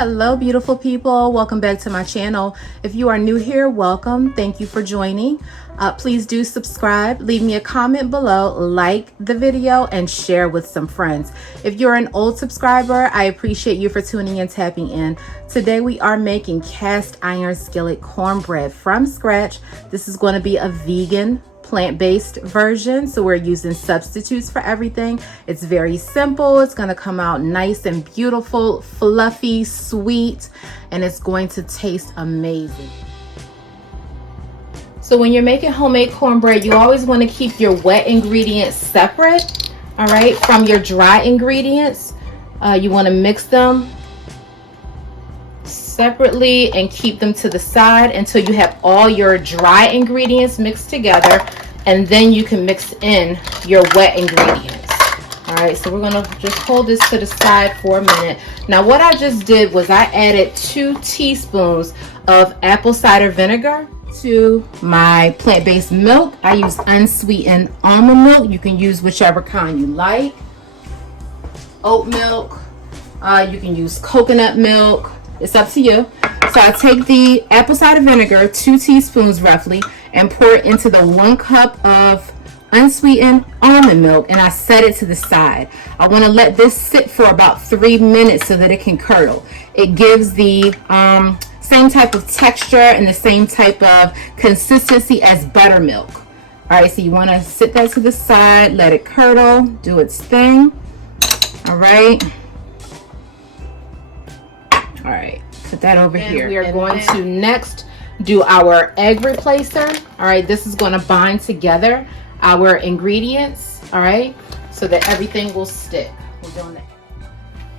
Hello, beautiful people. Welcome back to my channel. If you are new here, welcome. Thank you for joining. Please do subscribe, leave me a comment below, like the video, and share with some friends. If you're an old subscriber, I appreciate you for tuning and tapping in. Today we are making cast iron skillet cornbread from scratch. This is going to be a vegan plant-based version, so we're using substitutes for everything. It's very simple. It's going to come out nice and beautiful, fluffy, sweet, and it's going to taste amazing. So when you're making homemade cornbread, you always want to keep your wet ingredients separate, all right, from your dry ingredients. You want to mix them separately and keep them to the side until you have all your dry ingredients mixed together, and then you can mix in your wet ingredients. All right, so we're gonna just hold this to the side for a minute. Now what I just did was I added 2 teaspoons of apple cider vinegar to my plant-based milk. I use unsweetened almond milk. You can use whichever kind you like. Oat milk, you can use coconut milk. It's up to you. So I take the apple cider vinegar, 2 teaspoons roughly, and pour it into the 1 cup of unsweetened almond milk, and I set it to the side. I want to let this sit for about 3 minutes so that it can curdle. It gives the same type of texture and the same type of consistency as buttermilk. All right, so you want to sit that to the side, let it curdle, do its thing. All right. All right, put that over here. We are going to next do our egg replacer. All right, this is going to bind together our ingredients, all right, so that everything will stick. We're doing that.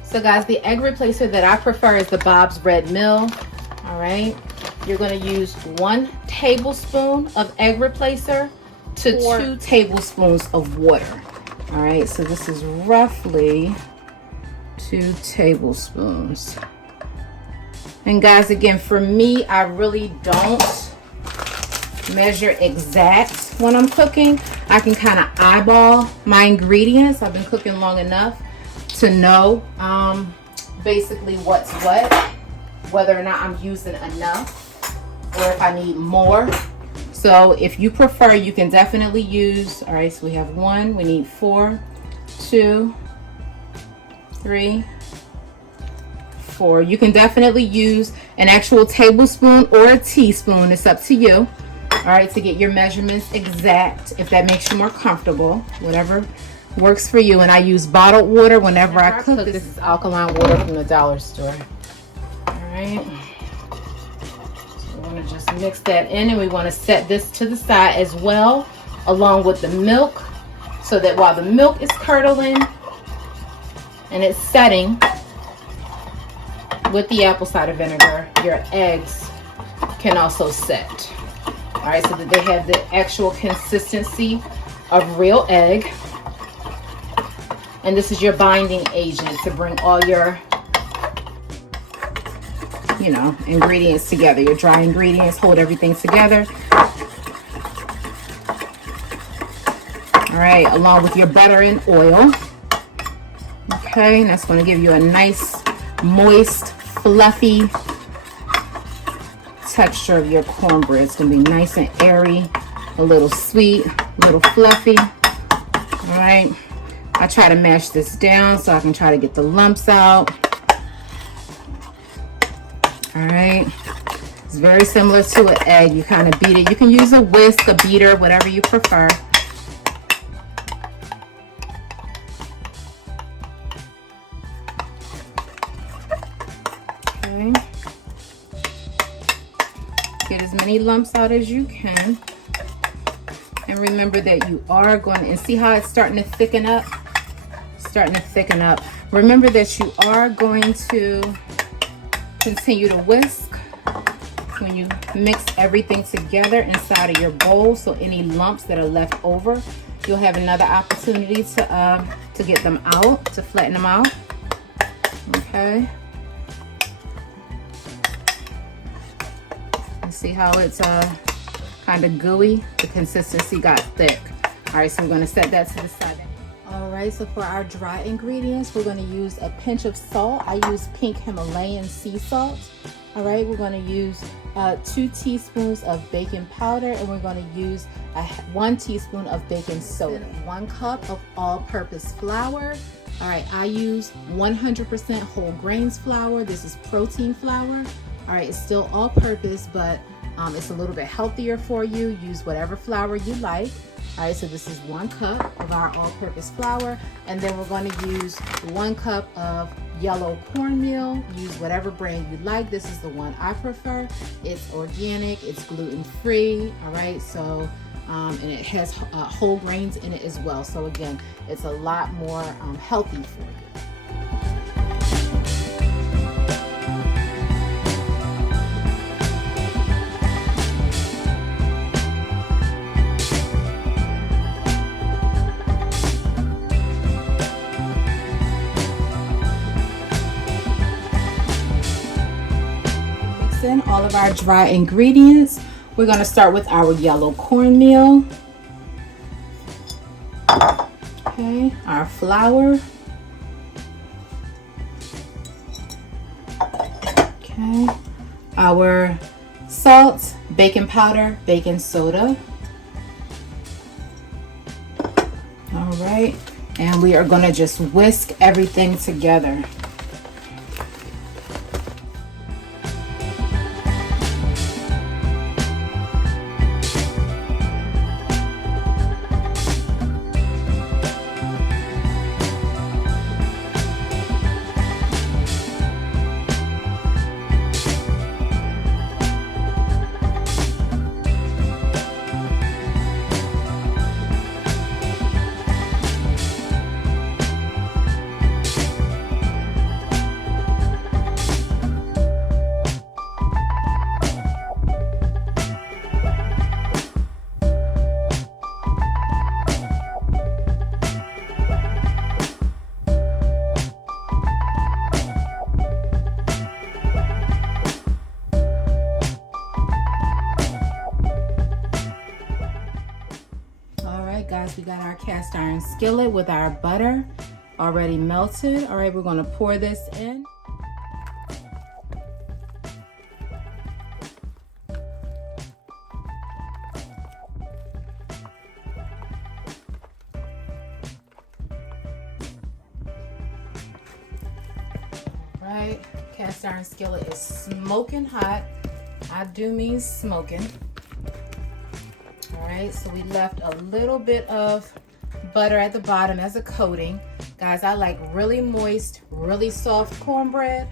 So guys, the egg replacer that I prefer is the Bob's Red Mill. All right, you're going to use 1 tablespoon of egg replacer to 2 tablespoons of water. All right, so this is roughly 2 tablespoons. And guys, again, for me, I really don't measure exact when I'm cooking. I can kind of eyeball my ingredients. I've been cooking long enough to know basically what's what, whether or not I'm using enough or if I need more. So if you prefer, you can definitely use, all right, so we have 1, we need 4, 2, 3, 4. You can definitely use an actual tablespoon or a teaspoon. It's up to you. All right, to get your measurements exact, if that makes you more comfortable, whatever works for you. And I use bottled water whenever I cook. This is alkaline water from the dollar store. All right, so we're going to just mix that in, and we want to set this to the side as well, along with the milk, so that while the milk is curdling and it's setting with the apple cider vinegar, your eggs can also set. All right, so that they have the actual consistency of real egg. And this is your binding agent to bring all your, you know, ingredients together. Your dry ingredients hold everything together. All right, along with your butter and oil. Okay, and that's going to give you a nice, moist, fluffy texture of your cornbread. It's going to be nice and airy, a little sweet, a little fluffy. All right, I try to mash this down so I can try to get the lumps out. All right, it's very similar to an egg. You kind of beat it. You can use a whisk, a beater, whatever you prefer. Okay. Get as many lumps out as you can. And remember that you are going to, and see how it's starting to thicken up? Starting to thicken up. Remember that you are going to continue to whisk when you mix everything together inside of your bowl. So any lumps that are left over, you'll have another opportunity to get them out, to flatten them out. Okay. See how it's kind of gooey? The consistency got thick. All right, so we're going to set that to the side. All right. right, so for our dry ingredients, we're going to use a pinch of salt. I use pink Himalayan sea salt. All right, we're going to use 2 teaspoons of baking powder, and we're going to use 1 teaspoon of baking soda. 1 cup of all-purpose flour. All right, I use 100% whole grains flour. This is protein flour. All right, it's still all-purpose, but it's a little bit healthier for you. Use whatever flour you like. All right, so this is 1 cup of our all-purpose flour, and then we're going to use 1 cup of yellow cornmeal. Use whatever brand you like. This is the one I prefer. It's organic, it's gluten-free. All right, so and it has whole grains in it as well. So again, it's a lot more healthy for you. In all of our dry ingredients, we're going to start with our yellow cornmeal. Okay, our flour. Okay, our salt, baking powder, baking soda. All right, and we are going to just whisk everything together. Guys, we got our cast iron skillet with our butter already melted. All right, we're going to pour this in. All right, cast iron skillet is smoking hot. I do mean smoking. All right, so we left a little bit of butter at the bottom as a coating. Guys, I like really moist, really soft cornbread.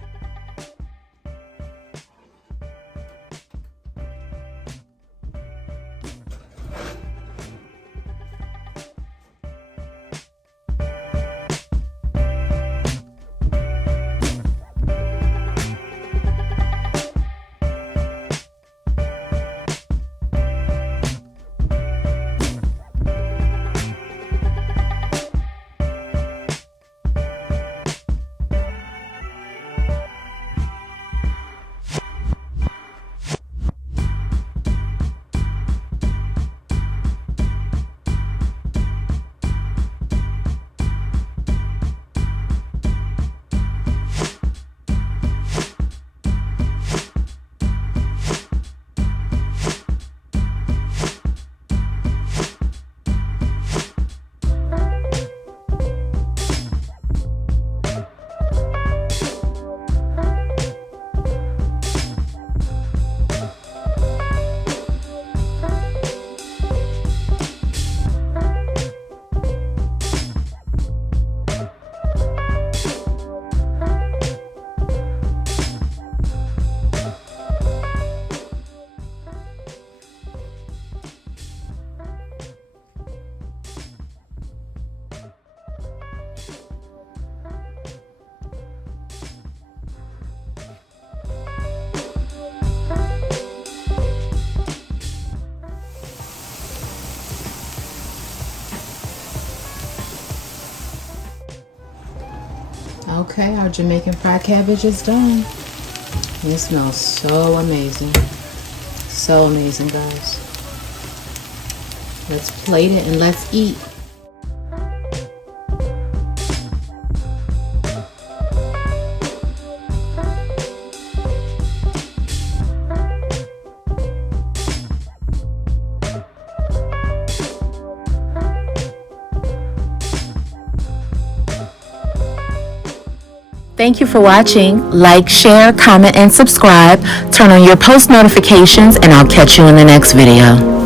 Okay, our Jamaican fried cabbage is done. It smells so amazing. So amazing, guys. Let's plate it and let's eat. Thank you for watching. Like, share, comment, and subscribe. Turn on your post notifications, and I'll catch you in the next video.